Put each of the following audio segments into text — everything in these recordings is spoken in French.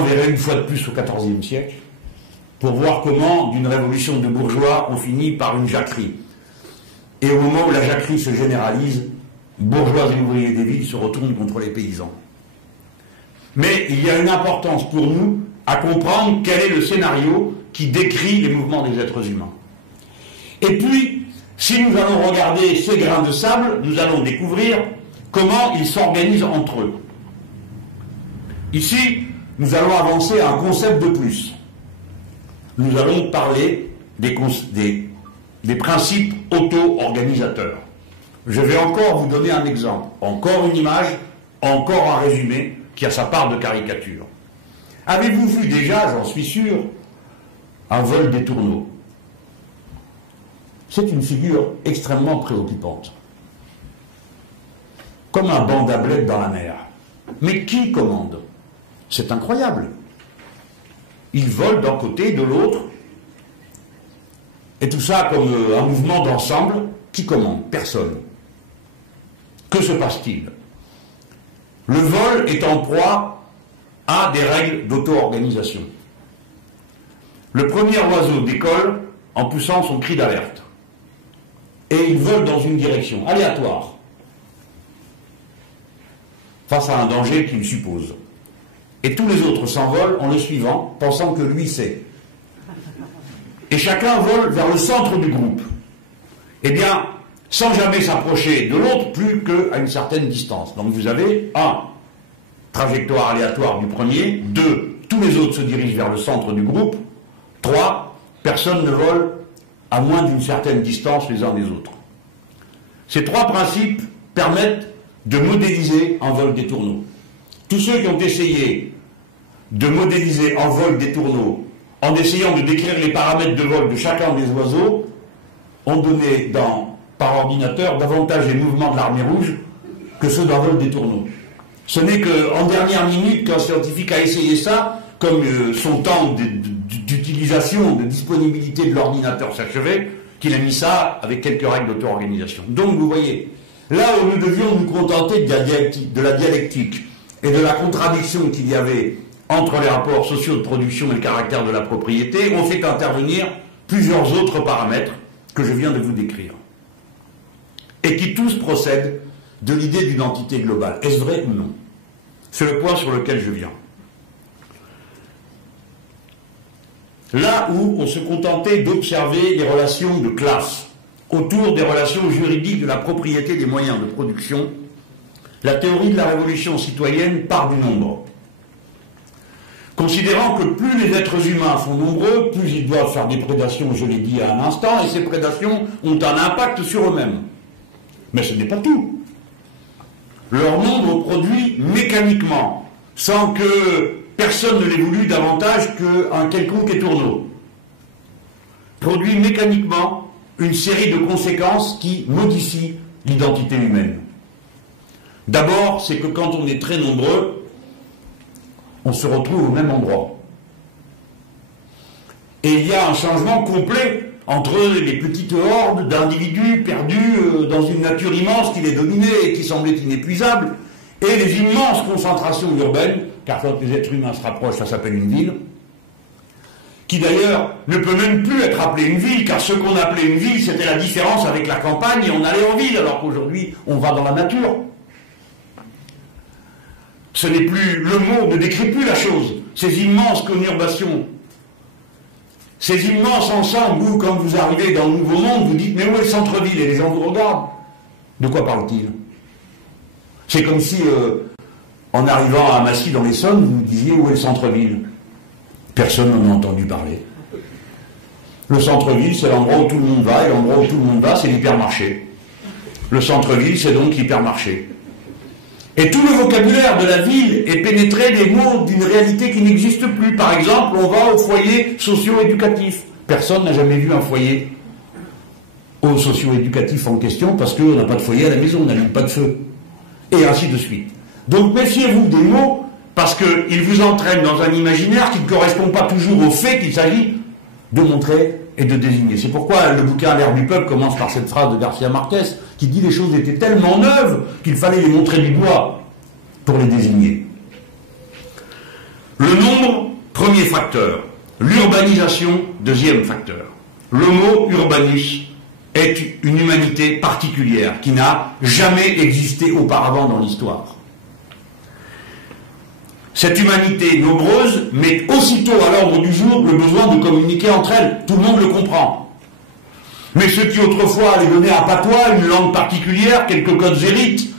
enverrai une fois de plus au XIVe siècle pour voir comment, d'une révolution de bourgeois, on finit par une jacquerie. Et au moment où la jacquerie se généralise, bourgeois et ouvriers des villes se retournent contre les paysans. Mais il y a une importance pour nous à comprendre quel est le scénario qui décrit les mouvements des êtres humains. Et puis, si nous allons regarder ces grains de sable, nous allons découvrir comment ils s'organisent entre eux. Ici, nous allons avancer à un concept de plus. Nous allons parler des principes auto-organisateurs. Je vais encore vous donner un exemple, encore une image, encore un résumé qui a sa part de caricature. Avez-vous vu déjà, j'en suis sûr, un vol des tourneaux? C'est une figure extrêmement préoccupante. Comme un banc d'ablette dans la mer. Mais qui commande? C'est incroyable. Ils volent d'un côté, de l'autre. Et tout ça comme un mouvement d'ensemble. Qui commande? Personne. Que se passe-t-il? Le vol est en proie à des règles d'auto-organisation. Le premier oiseau décolle en poussant son cri d'alerte. Et il vole dans une direction aléatoire, face à un danger qu'il suppose. Et tous les autres s'envolent en le suivant, pensant que lui sait. Et chacun vole vers le centre du groupe. Eh bien, sans jamais s'approcher de l'autre, plus qu'à une certaine distance. Donc vous avez 1, trajectoire aléatoire du premier, 2, tous les autres se dirigent vers le centre du groupe, 3, personne ne vole à moins d'une certaine distance les uns des autres. Ces 3 principes permettent de modéliser un vol des tourneaux. Tous ceux qui ont essayé de modéliser un vol des tourneaux en essayant de décrire les paramètres de vol de chacun des oiseaux ont donné par ordinateur davantage les mouvements de l'armée rouge que ceux d'un vol des tourneaux. Ce n'est qu'en dernière minute qu'un scientifique a essayé ça, comme son temps d'utilisation, de disponibilité de l'ordinateur s'achevait, qu'il a mis ça avec quelques règles d'auto-organisation. Donc vous voyez, là où nous devions nous contenter de la dialectique et de la contradiction qu'il y avait entre les rapports sociaux de production et le caractère de la propriété, on fait intervenir plusieurs autres paramètres que je viens de vous décrire. Et qui tous procèdent de l'idée d'une entité globale. Est-ce vrai ou non? C'est le point sur lequel je viens. Là où on se contentait d'observer les relations de classe autour des relations juridiques de la propriété des moyens de production, la théorie de la révolution citoyenne part du nombre. Considérant que plus les êtres humains sont nombreux, plus ils doivent faire des prédations, je l'ai dit à un instant, et ces prédations ont un impact sur eux-mêmes. Mais ce n'est pas tout. Leur nombre produit mécaniquement, sans que personne ne l'ait voulu davantage qu'un quelconque étourneau, produit mécaniquement une série de conséquences qui modifient l'identité humaine. D'abord, c'est que quand on est très nombreux, on se retrouve au même endroit. Et il y a un changement complet entre les petites hordes d'individus perdus dans une nature immense qui les dominait et qui semblait inépuisable, et les immenses concentrations urbaines, car quand les êtres humains se rapprochent, ça s'appelle une ville, qui d'ailleurs ne peut même plus être appelée une ville, car ce qu'on appelait une ville, c'était la différence avec la campagne, et on allait en ville, alors qu'aujourd'hui, on va dans la nature. Ce n'est plus, le mot ne décrit plus la chose. Ces immenses conurbations, ces immenses ensembles où, quand vous arrivez dans le Nouveau Monde, vous dites, mais où est le centre-ville? Et les gens vous regardent. De quoi parle-t-il? C'est comme si, en arrivant à Massy dans l'Essonne, vous disiez, où est le centre-ville? Personne n'en a entendu parler. Le centre-ville, c'est l'endroit où tout le monde va, et l'endroit où tout le monde va, c'est l'hypermarché. Le centre-ville, c'est donc l'hypermarché. Et tout le vocabulaire de la ville est pénétré des mots d'une réalité qui n'existe plus. Par exemple, on va au foyer socio-éducatif. Personne n'a jamais vu un foyer au socio-éducatif en question parce qu'on n'a pas de foyer à la maison, on n'allume pas de feu. Et ainsi de suite. Donc méfiez-vous des mots parce qu'ils vous entraînent dans un imaginaire qui ne correspond pas toujours au fait qu'il s'agit de montrer et de désigner. C'est pourquoi le bouquin L'ère du peuple commence par cette phrase de Garcia Marquez qui dit les choses étaient tellement neuves qu'il fallait les montrer du doigt pour les désigner. Le nombre, premier facteur. L'urbanisation, deuxième facteur. L'homo urbanus est une humanité particulière qui n'a jamais existé auparavant dans l'histoire. Cette humanité nombreuse met aussitôt à l'ordre du jour le besoin de communiquer entre elles. Tout le monde le comprend. Mais ceux qui autrefois allaient donner un patois, une langue particulière, quelques codes zérites,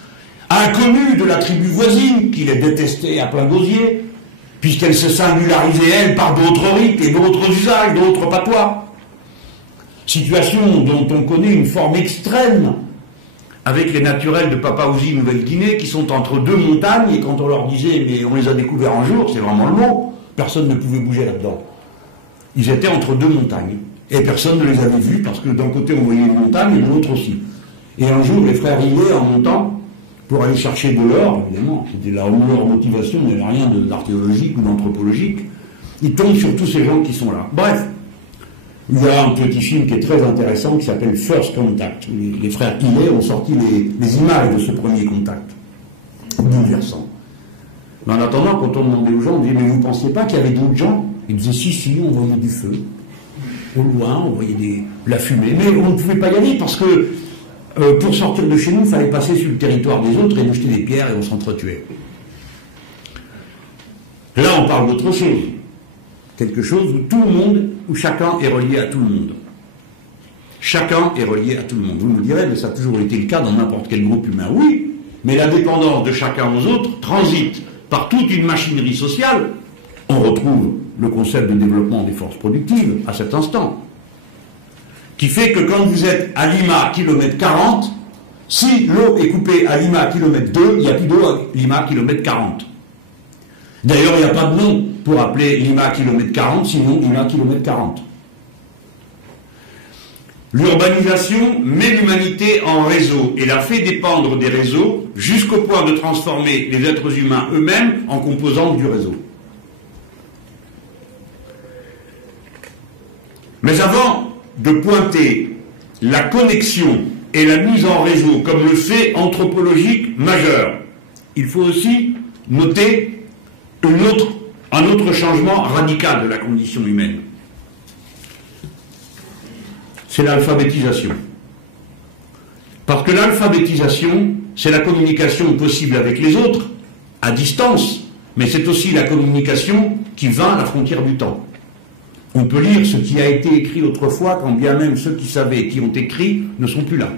inconnus de la tribu voisine, qui les détestait à plein gosier, puisqu'elle se singularisait, elle, par d'autres rites et d'autres usages, d'autres patois. Situation dont on connaît une forme extrême avec les naturels de Papouasie Nouvelle-Guinée qui sont entre deux montagnes, et quand on leur disait mais on les a découverts un jour, c'est vraiment le mot, personne ne pouvait bouger là-dedans. Ils étaient entre deux montagnes et personne ne les avait vus parce que d'un côté on voyait une montagne et de l'autre aussi. Et un jour les frères Hillet, en montant pour aller chercher de l'or, évidemment, c'était leur motivation, il n'y avait rien d'archéologique ou d'anthropologique, ils tombent sur tous ces gens qui sont là. Bref, il y a un petit film qui est très intéressant qui s'appelle First Contact. Les frères Hillet ont sorti les images de ce premier contact. Bouleversant. Mais en attendant, quand on demandait aux gens, on disait mais vous ne pensiez pas qu'il y avait d'autres gens? Ils disaient si, on voyait du feu. Au loin, on voyait la fumée. Mais on ne pouvait pas y aller parce que pour sortir de chez nous, il fallait passer sur le territoire des autres et nous jeter des pierres et on s'entretuait. Là, on parle d'autre chose. Quelque chose où tout le monde, où chacun est relié à tout le monde. Chacun est relié à tout le monde. Vous me direz, mais ça a toujours été le cas dans n'importe quel groupe humain. Oui, mais la dépendance de chacun aux autres transite par toute une machinerie sociale. On retrouve le concept de développement des forces productives à cet instant, qui fait que quand vous êtes à Lima, kilomètre 40, si l'eau est coupée à Lima, kilomètre 2, il n'y a plus d'eau à Lima, kilomètre 40. D'ailleurs, il n'y a pas de nom pour appeler Lima kilomètre 40, sinon Lima kilomètre 40. L'urbanisation met l'humanité en réseau et la fait dépendre des réseaux jusqu'au point de transformer les êtres humains eux-mêmes en composantes du réseau. Mais avant de pointer la connexion et la mise en réseau comme le fait anthropologique majeur, il faut aussi noter un autre changement radical de la condition humaine. C'est l'alphabétisation. Parce que l'alphabétisation, c'est la communication possible avec les autres, à distance, mais c'est aussi la communication qui va à la frontière du temps. On peut lire ce qui a été écrit autrefois, quand bien même ceux qui savaient, qui ont écrit, ne sont plus là.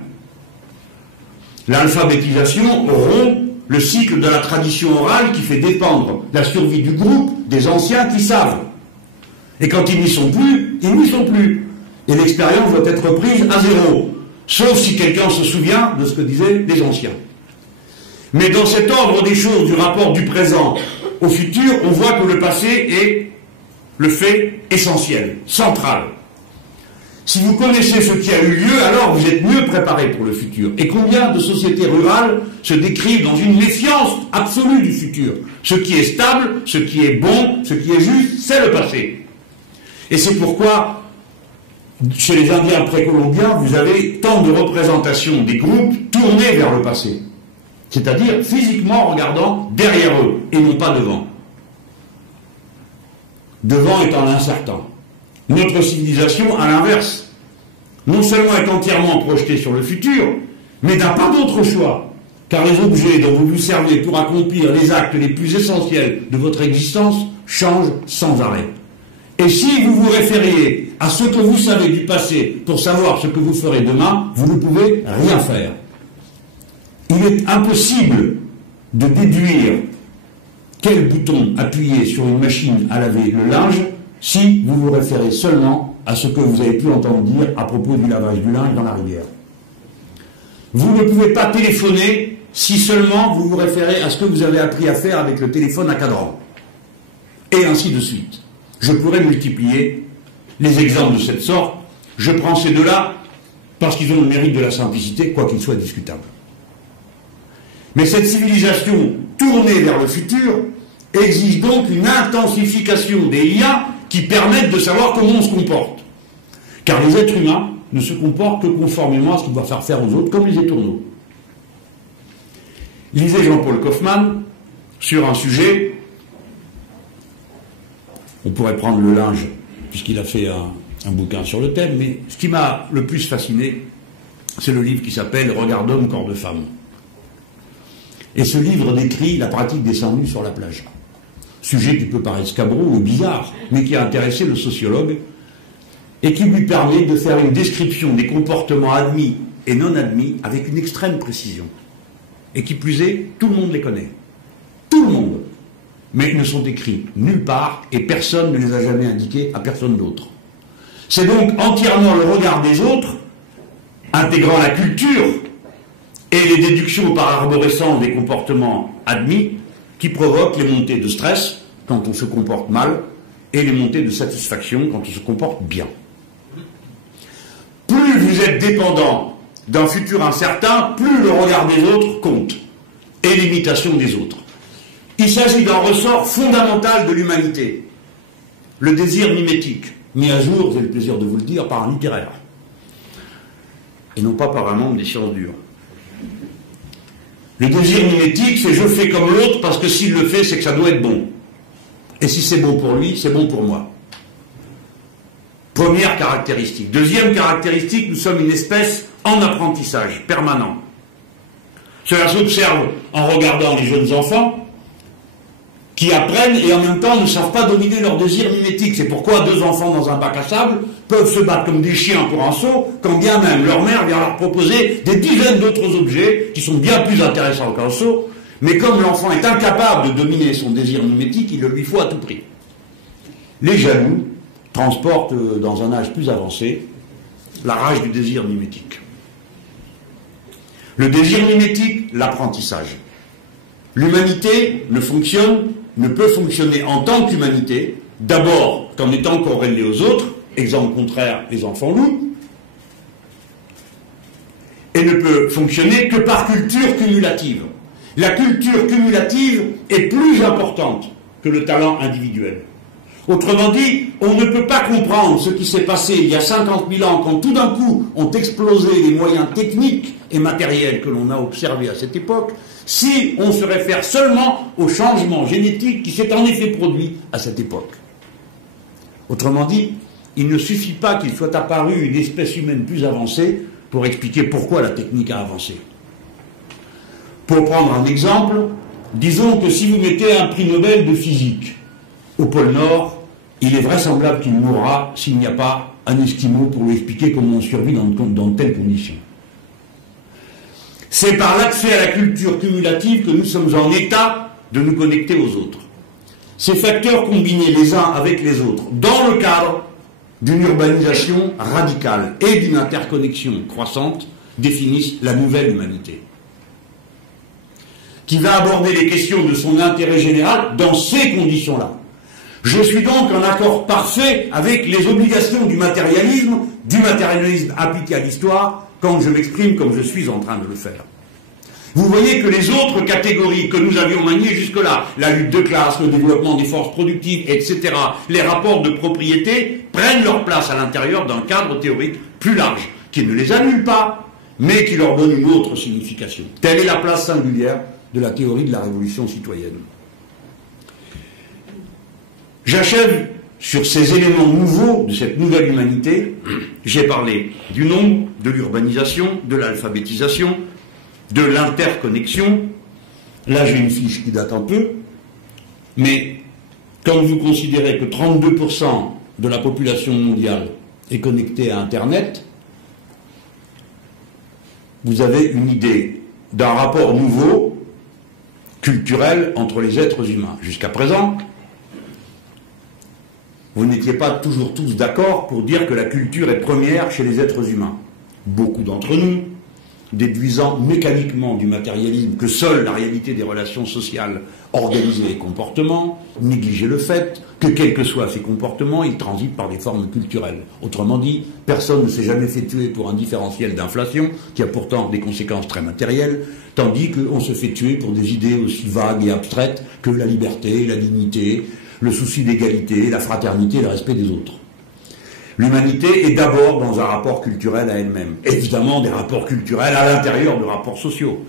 L'alphabétisation rompt le cycle de la tradition orale qui fait dépendre la survie du groupe des anciens qui savent. Et quand ils n'y sont plus, ils n'y sont plus. Et l'expérience doit être prise à zéro, sauf si quelqu'un se souvient de ce que disaient les anciens. Mais dans cet ordre des choses, du rapport du présent au futur, on voit que le passé est le fait essentiel, central. Si vous connaissez ce qui a eu lieu, alors vous êtes mieux préparé pour le futur. Et combien de sociétés rurales se décrivent dans une méfiance absolue du futur? Ce qui est stable, ce qui est bon, ce qui est juste, c'est le passé. Et c'est pourquoi, chez les Indiens précolombiens, vous avez tant de représentations des groupes tournés vers le passé. C'est-à-dire physiquement regardant derrière eux et non pas devant. Devant étant l'incertain. Notre civilisation, à l'inverse, non seulement est entièrement projetée sur le futur, mais n'a pas d'autre choix, car les objets dont vous vous servez pour accomplir les actes les plus essentiels de votre existence changent sans arrêt. Et si vous vous référiez à ce que vous savez du passé pour savoir ce que vous ferez demain, vous ne pouvez rien faire. Il est impossible de déduire quel bouton appuyer sur une machine à laver le linge si vous vous référez seulement à ce que vous avez pu entendre dire à propos du lavage du linge dans la rivière. Vous ne pouvez pas téléphoner si seulement vous vous référez à ce que vous avez appris à faire avec le téléphone à cadran. Et ainsi de suite. Je pourrais multiplier les exemples de cette sorte. Je prends ces deux-là parce qu'ils ont le mérite de la simplicité, quoi qu'il soit discutable. Mais cette civilisation tournée vers le futur exige donc une intensification des liens qui permettent de savoir comment on se comporte. Car les êtres humains ne se comportent que conformément à ce qu'ils doivent faire faire aux autres, comme les étourneaux. Lisez Jean-Paul Kaufmann sur un sujet On pourrait prendre le linge, puisqu'il a fait un bouquin sur le thème, mais ce qui m'a le plus fasciné, c'est le livre qui s'appelle « Regard d'homme, corps de femme ». Et ce livre décrit la pratique des seins nus sur la plage. Sujet qui peut paraître scabreux ou bizarre, mais qui a intéressé le sociologue, et qui lui permet de faire une description des comportements admis et non admis avec une extrême précision. Et qui plus est, tout le monde les connaît. Tout le monde. Mais ils ne sont écrits nulle part et personne ne les a jamais indiqués à personne d'autre. C'est donc entièrement le regard des autres, intégrant la culture et les déductions par arborescence des comportements admis, qui provoquent les montées de stress quand on se comporte mal et les montées de satisfaction quand on se comporte bien. Plus vous êtes dépendant d'un futur incertain, plus le regard des autres compte et l'imitation des autres. Il s'agit d'un ressort fondamental de l'humanité, le désir mimétique, mis à jour, j'ai le plaisir de vous le dire, par un littéraire, et non pas par un membre des sciences dures. Le désir mimétique, c'est je fais comme l'autre parce que s'il le fait, c'est que ça doit être bon. Et si c'est bon pour lui, c'est bon pour moi. Première caractéristique. Deuxième caractéristique, nous sommes une espèce en apprentissage permanent. Cela s'observe en regardant les jeunes enfants qui apprennent et en même temps ne savent pas dominer leur désir mimétique. C'est pourquoi deux enfants dans un bac à sable peuvent se battre comme des chiens pour un seau, quand bien même leur mère vient leur proposer des dizaines d'autres objets qui sont bien plus intéressants qu'un seau, mais comme l'enfant est incapable de dominer son désir mimétique, il le lui faut à tout prix. Les jaloux transportent dans un âge plus avancé la rage du désir mimétique. Le désir mimétique, l'apprentissage. L'humanité ne peut fonctionner en tant qu'humanité, d'abord qu'en étant corrélée aux autres, exemple contraire, les enfants loups, et ne peut fonctionner que par culture cumulative. La culture cumulative est plus importante que le talent individuel. Autrement dit, on ne peut pas comprendre ce qui s'est passé il y a 50 000 ans, quand tout d'un coup ont explosé les moyens techniques et matériels que l'on a observés à cette époque, si on se réfère seulement au changement génétique qui s'est en effet produit à cette époque. Autrement dit, il ne suffit pas qu'il soit apparu une espèce humaine plus avancée pour expliquer pourquoi la technique a avancé. Pour prendre un exemple, disons que si vous mettez un prix Nobel de physique au pôle Nord, il est vraisemblable qu'il mourra s'il n'y a pas un Esquimau pour lui expliquer comment on survit dans de telles conditions. C'est par l'accès à la culture cumulative que nous sommes en état de nous connecter aux autres. Ces facteurs combinés les uns avec les autres, dans le cadre d'une urbanisation radicale et d'une interconnexion croissante, définissent la nouvelle humanité, qui va aborder les questions de son intérêt général dans ces conditions-là. Je suis donc en accord parfait avec les obligations du matérialisme appliqué à l'histoire, quand je m'exprime comme je suis en train de le faire. Vous voyez que les autres catégories que nous avions maniées jusque-là, la lutte de classe, le développement des forces productives, etc., les rapports de propriété, prennent leur place à l'intérieur d'un cadre théorique plus large, qui ne les annule pas, mais qui leur donne une autre signification. Telle est la place singulière de la théorie de la révolution citoyenne. J'achève sur ces éléments nouveaux de cette nouvelle humanité. J'ai parlé du nombre, de l'urbanisation, de l'alphabétisation, de l'interconnexion. Là, j'ai une fiche qui date un peu, mais quand vous considérez que 32% de la population mondiale est connectée à Internet, vous avez une idée d'un rapport nouveau, culturel, entre les êtres humains. Jusqu'à présent, vous n'étiez pas toujours tous d'accord pour dire que la culture est première chez les êtres humains. Beaucoup d'entre nous, déduisant mécaniquement du matérialisme que seule la réalité des relations sociales organisait les comportements, négligeaient le fait que, quels que soient ces comportements, ils transitent par des formes culturelles. Autrement dit, personne ne s'est jamais fait tuer pour un différentiel d'inflation, qui a pourtant des conséquences très matérielles, tandis qu'on se fait tuer pour des idées aussi vagues et abstraites que la liberté, la dignité, le souci d'égalité, la fraternité et le respect des autres. L'humanité est d'abord dans un rapport culturel à elle-même. Évidemment, des rapports culturels à l'intérieur de rapports sociaux.